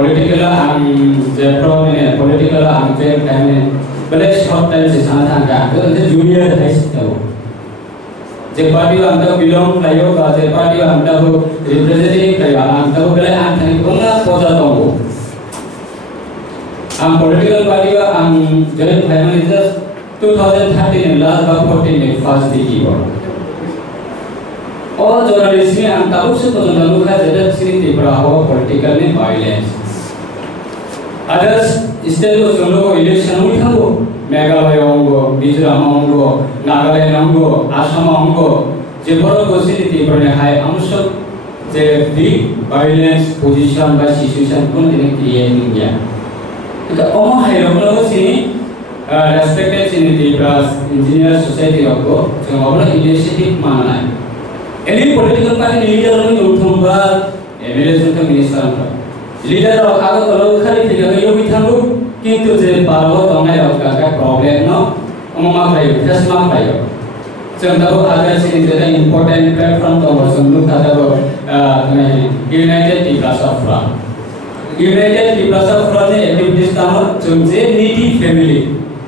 political political unfair time balik short time से साथ आंगा तो junior high school जे पार्टी अंतर belong लायो का जे पार्टी अंतर हो representative लायो अंतर हो बले अंतर को ना पोजा तोंगो am political party am join family just 2013 last ba 14 में first देखी हो और journalist में am ताऊ से तो जनलू का जब सिरी तिपरा हो political में violence others state को जनलू election उठा हो मेघालय होंगो मिजोरम होंगो नागालैंड होंगो आसाम होंगो जे बड़ो को सिरी तिपरा ने हाय अमुष्ट जे big violence position बा situation को ने create किया तो ओम है लोगों से respected senior class engineer society को जो अपना initiative मानना है any political party leader में उठूंगा MLA से तो minister का leader और आगे तो लोग खाली फिर यो भी थांगो कि तो जे पारो तो मैं और का problem ना ओम मार रही है just मार रही है चंदा को आगे से इतना important platform तो वो सब लोग खाता वो United Peoples of France United Peoples of France ने activities का हम जो needy family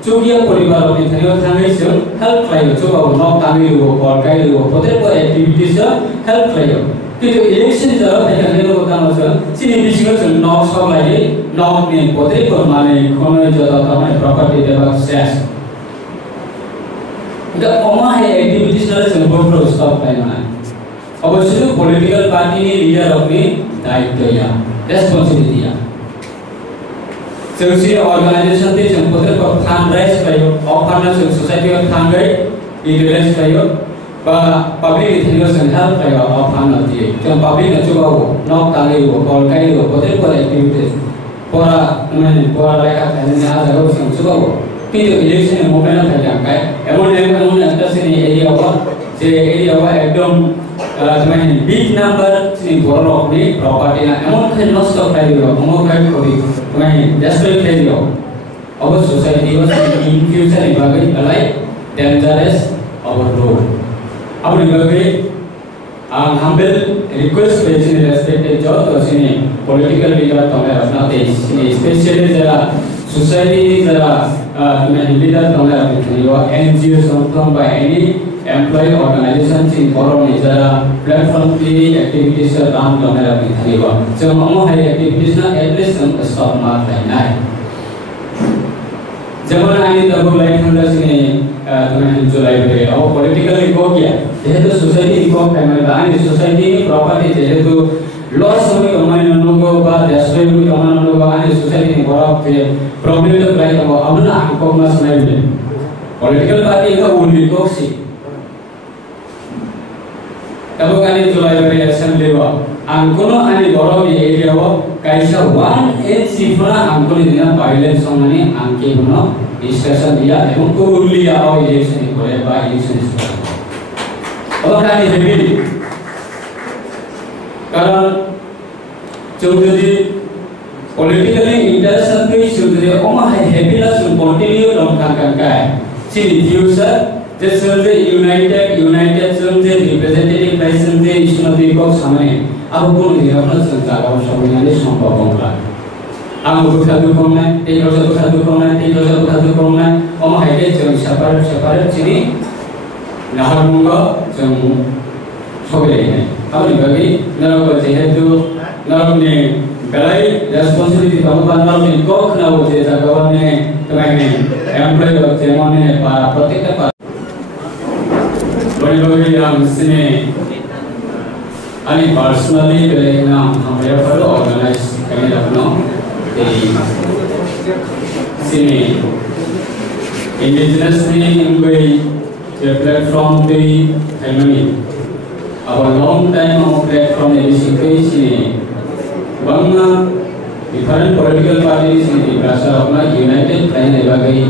चुगिया परिवार में धन्यवाद थांगे से help लायो जो अब नौ तामी वो और कई वो पते को activities से help लायो कि जो election जब है करने लोग का मतलब सिर्फ विषय से नौ सब लाये नौ में पते को माने खोने जो तो हमारे property develop सेस तो ओमा है activities ना से बहुत लोग stop लाये ना अब उससे political party ने leader अपने दायित्व या responsibility या Social organization ते संपत्ति को fundraise करो, ऑफर से society को fundraise utilize करो, public education help करो, ऑफर न दिए, जो public न चुका हो, नौक ताले हो, कॉल कई हो, पते पर activities, पूरा लेखा फैलने आ जाओ उसे चुका हो, कि जो election में मोबाइल न फैल जाए, एमोन अंतर से नहीं एरिया हुआ, जे एरिया हुआ एकदम तुम्हें big number से बोलो अपनी property ना एमोन कहीं loss कर पाएगी हो, एमोन कहीं कोई तुम्हें desperate पाएगी हो, अब society को in future इबागे Alai dangerous overload, अब इबागे humble request बेचने respected जो तो सिने political leader तो मैं अपना तेज सिने especially जरा society जरा तुम्हें leader तो मैं अपनी वो NGO संस्थान by any employee organization in forum जरा platform की activities का काम तो मैं अपनी थी वो जब हम है activities ना at least हम stop मार लेना है जब हम आए तब लाइफ हम लोग सिने तुम्हें जुलाई में और political इको क्या यह तो society इको फैमिली आने society की property यह तो loss होगी हमारे लोगों को बाद destroy होगी हमारे लोगों को आने society में बड़ा problem तो प्राय तो अब ना हमको मत समझ political party का उन्हीं को सी तब कानी जुलाई में election लेवा angkono ani boro di area wo kaisa 1 sifra angkoni dina violence homani angke hono discussion dia ebong ko ulia o election kore ba election aba kani hebi karon chowdhury politically interested pe chowdhury oma hebi la sun continue long kan kai si future this will be united sun the representative license the issue the ko samane अब कौन दिया अपना संचार और शब्दाने संभव होगा अब बुखार दुखों में एक रोज़ बुखार दुखों में तीन रोज़ बुखार दुखों में हम हाइटे जंग शपर चीनी नहर मुंगा जंग शोभे हैं अब निभागी नरक बच्चे तो नरक ने बेलाई रेस्पॉन्सिबिलिटी नरक ने कोक ना वो जेता गवान ने तुम्हें एम्प्लॉय बच्चे माने पारा प्रत्येक पारा बड़ी हम सिने अनि personally बेलेना हमारे पर organize करने लगना सिने indigenous ने इनके जो platform पे family अब long time हम platform ने बिसिके सिने बंगा different political parties ने berasa अपना united plan एबागे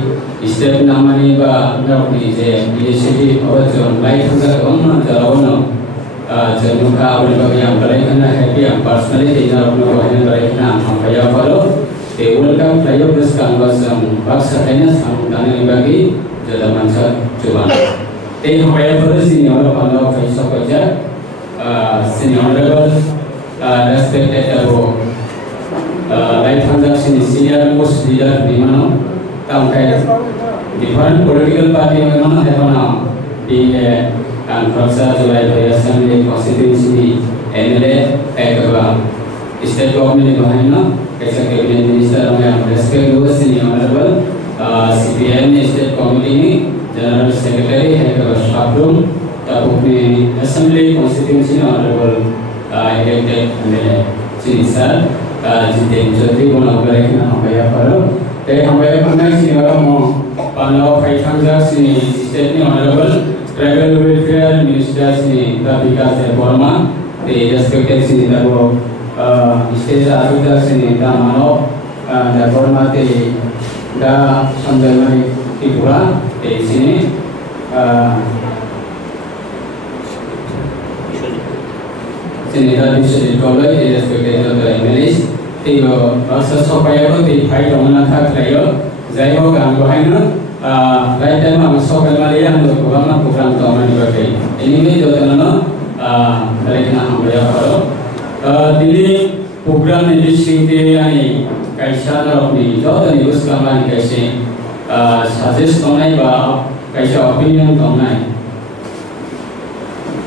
step नामनी बा अपनी जे initiative और जो life का बंगा जलावना जनुका अपने बगे हम करेंगे happy हम personally इधर अपने को हैंडल करेंगे हम भैया फॉलो ते welcome player plus canvas हम बक्स हटेंगे हम दाने बगे जला मंचा चुबान ते हम भैया फॉलो senior अपना पैसा पैसा senior level respected वो right hand senior most leader di mana tangkai different political party mana ada mana di kan proses Julai 2019 constituency MLA ekaba state government bahayna kaisa cabinet minister में respect dua sini honorable CPM state committee ni general secretary ekaba Shabrum tabuk ni assembly constituency honorable elected MLA sini sir Jiten Jodi bona berikna hambaya paro te hambaya panai sini orang mau panau kaitangja sini state ni honorable tribal welfare minister sini Rabika Serborma te respected sini dabo state ajuda sini da mano Serborma te da samdalmani Tripura te sini sini da bisa ditolak te respected the MLAs tiga sesuatu yang itu tidak domina tak layu, jadi orang bahayana, right time orang sesuatu yang itu program domina dipakai. Ini juga tenana, dari kena hambaya kalau, dili program ini singkir ani kaisa dorong jauh dari us kamar kaisa, suggest domina bah kaisa opinion domina.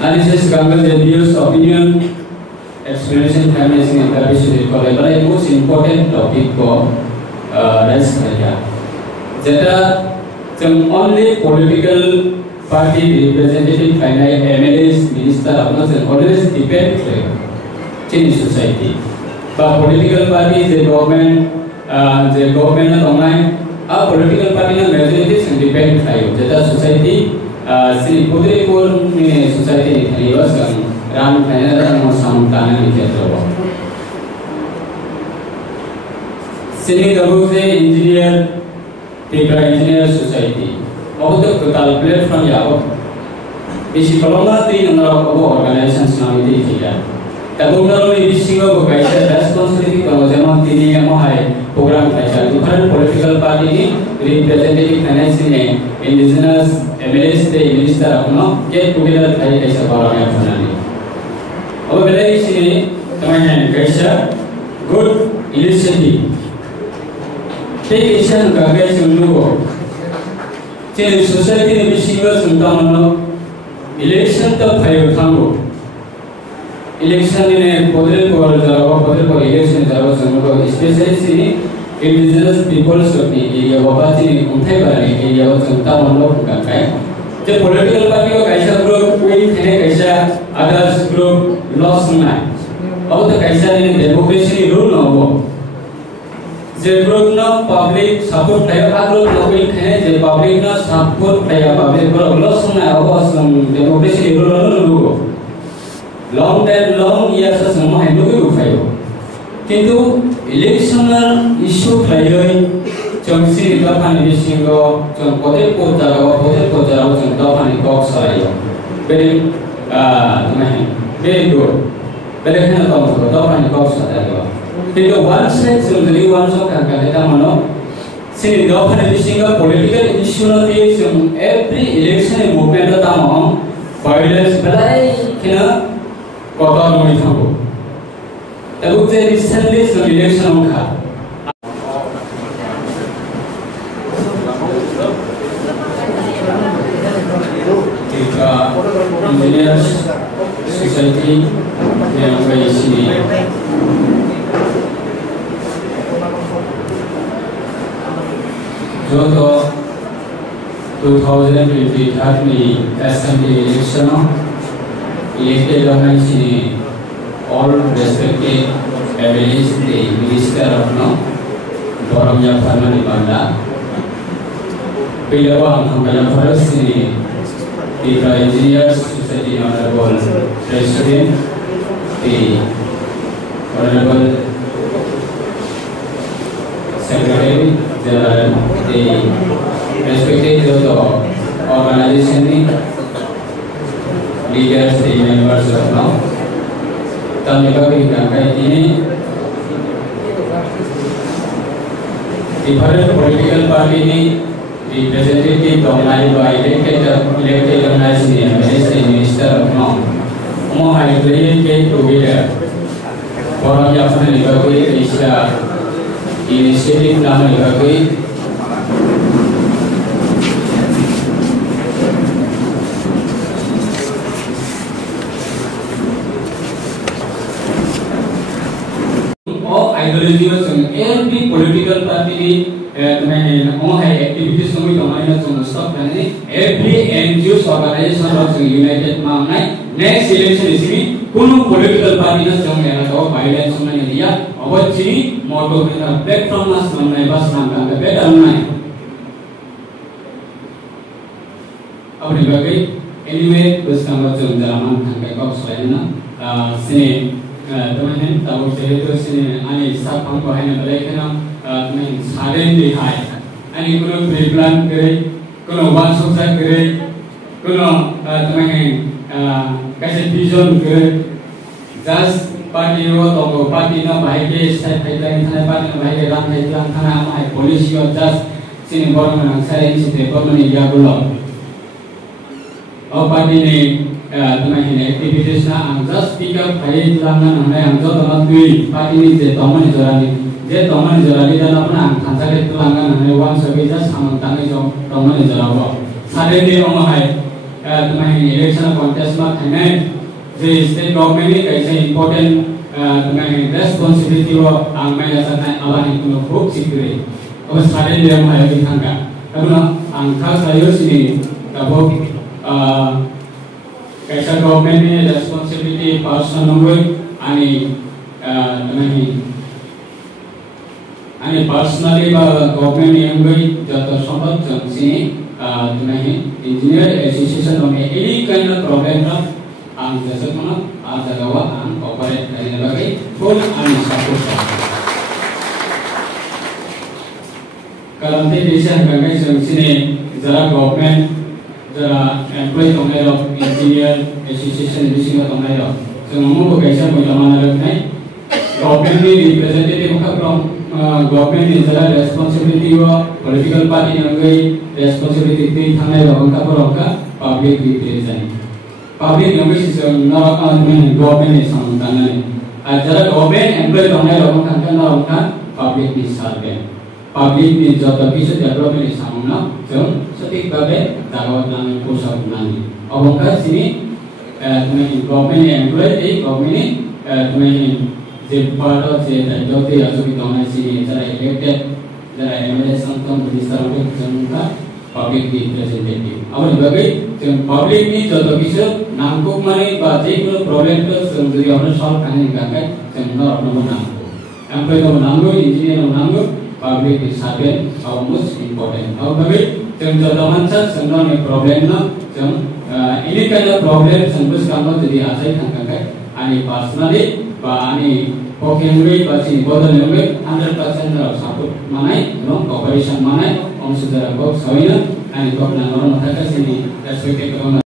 Analysis kamar reviews opinion. Explanation family sing interview ko lebala e most important topic ko raise kiya jeta jam only political party representative finai MLAs minister apna se always depend in society but political party the government online a political party na majority se depend thayo jeta society sini putri ko ni society ni thaliwas Ram Canada mau samtana ni terlalu. Sini dulu se engineer, tiga engineer society. Aku tu calculate from ya. Isi kalau nggak ti nggak aku organisasi nama itu tidak. Tapi kalau ini singa bukan saya responsibility kalau zaman ini yang mau hai program saya. Bukan political party ini representative finance ini indigenous MLAs the minister aku no get together saya kaisa orang yang pernah ni. अब बेला इसी तमाम कैसा good initiative ते कैसा नकागे सुनलो change society ने बिसिंगा सुनता मनो election तो फाइव थांगो इलेक्शन ने पॉलिटिकल को इलेक्शन जाओ सुनलो स्पेशली सी indigenous peoples अपनी एरिया बाबाजी ने उन्हें बारे एरिया वो सुनता मनो का जब political party को कैसा ग्रुप कोई थे कैसा others group loss ना है अब तो कैसा नहीं democracy rule ना हो जब ग्रुप ना public support है आ ग्रुप ना कोई थे जब public ना support है public को loss ना है वो democracy rule ना हो long years से समूह है लोग भी उठाए हो किंतु election issue खाई Jomsi itu kan di singgo, jom potel pojago jom dopan di kok selayo. Beri, beri dua, beri kan dopan di kok selayo. Jadi one side sendiri one so kan kita mana, sini dopan di singgo political issue nanti jom every election movement itu tamu, violence belai kena kotor nomor itu. Tapi jadi recently election muka. Engineers Society yang berisi Jodoh 2023 ni assembly election elected orang sini all respected MLAs the minister of no Borong yang pernah di Banda bila orang yang pernah sini the engineers society honorable president the honorable secretary general the respected organization leaders the members of now kami bagi ini different political party ini representative domnai by elected organization minister of now mau hai ke together orang yang pernah dibawa ke Asia inisiatif nama dipakai ideology every political party activities every NGOs organization united next election is political party violence motto platform anyway teman-teman tahu saya itu sini ani sapang ko haina balai kana teman saren di hai ani kuno pre-plan kare kuno one sukses kare kuno teman kasi vision kare just party ro to party na bahai ke sai thai thai party na bahai ke ram thai lang thana mai policy or just sini borong nang sai si te pamani ya bulo party ni teman activities na ang just pick up hai langan ang ang jo teman tui party ni je tomani jorani dan apa ang thansale langan ang wan sabi just ang tangi jo tomani jorabo sare ni om hai teman election contest ma thane je state government ni kaise important teman responsibility ro ang mai asana awani kuno khub sikre अब sare ni om hai thanga abuna ang khas ayo sini tabo kaisa government ni responsibility person nunggu ani personally ba government ni nunggu jatuh sobat sini engineer association nunggu any kind of problem na ang jasa mana gawa ang cooperate kari na bagay full ang support kalau nanti bisa bagay sini jara government jara employee tongai lo engineer association bising tongai lo semua ko kaisa mo lamana lagnai government ni representative ka from government ni jara responsibility wa political party ngai responsibility ti thangai lo ka public represent public ngai sistem na government ni samtana ni jara government employee tongai lo ka public ni servant public ni jata bisa development ni samna setik babe dawat nang pusat nang abongka sini government employee government je part of je jote asu bitona sini jara elected jara MLA santam minister ko jamka public representative abon bagai public ni jata bisa nangkuk mari ba je ko problem to sendiri orang solve kani gakai semua orang nangkuk employee ko nangkuk engineer ko nangkuk public is servant most important bagai teman-teman sebenarnya problemnya ini kan problem sembus kamu jadi asal tangkakai ani personally ba ani pokemuri ba sini bodol nunggu 100% support manai no cooperation manai om saudara kok sawina ani kok nang orang mata sini respect